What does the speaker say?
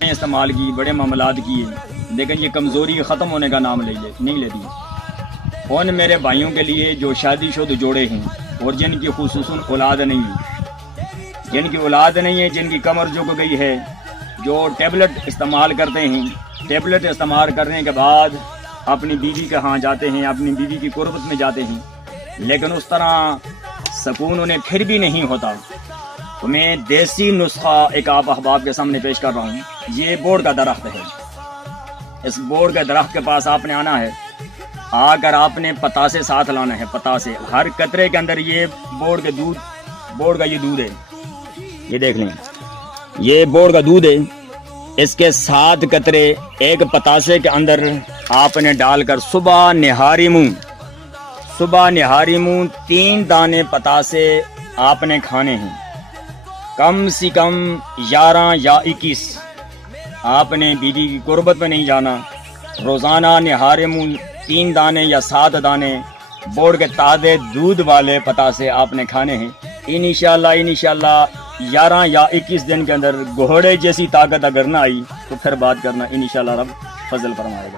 استعمال کی، بڑے معاملات کیے، لیکن یہ کمزوری ختم ہونے کا نام نہیں لیتی۔ ان میرے بھائیوں کے لیے جو شادی شدہ جوڑے ہیں اور جن کی خصوصاً اولاد نہیں ہے، جن کی کمر جھک گئی ہے، جو ٹیبلٹ استعمال کرتے ہیں، ٹیبلٹ استعمال کرنے کے بعد اپنی بیوی کے ہاں جاتے ہیں، اپنی بیوی کی قربت میں جاتے ہیں، لیکن اس طرح سکون انہیں پھر بھی نہیں ہوتا، تو میں دیسی نسخہ ایک آپ احباب کے سامنے پیش کر رہا ہوں۔ یہ بورڈ کا درخت ہے، اس بورڈ کے درخت کے پاس آپ نے آنا ہے، آ کر آپ نے پتاسے ساتھ لانا ہے، پتاسے ہر قطرے کے اندر یہ بورڈ کا یہ دودھ ہے، یہ دیکھ لیں، یہ بورڈ کا دودھ ہے، اس کے 7 قطرے ایک پتاسے کے اندر آپ نے ڈال کر صبح نہاری منہ 3 دانے پتاسے آپ نے کھانے ہیں، کم سے کم 11 یا 21۔ آپ نے بیوی کی قربت میں نہیں جانا، روزانہ نہارے منہ 3 دانے یا 7 دانے بورڈ کے تازے دودھ والے پتاسے آپ نے کھانے ہیں۔ انشاءاللہ 11 یا 21 دن کے اندر گھوڑے جیسی طاقت اگر نہ آئی تو پھر بات کرنا، انشاءاللہ رب فضل فرمائے گا۔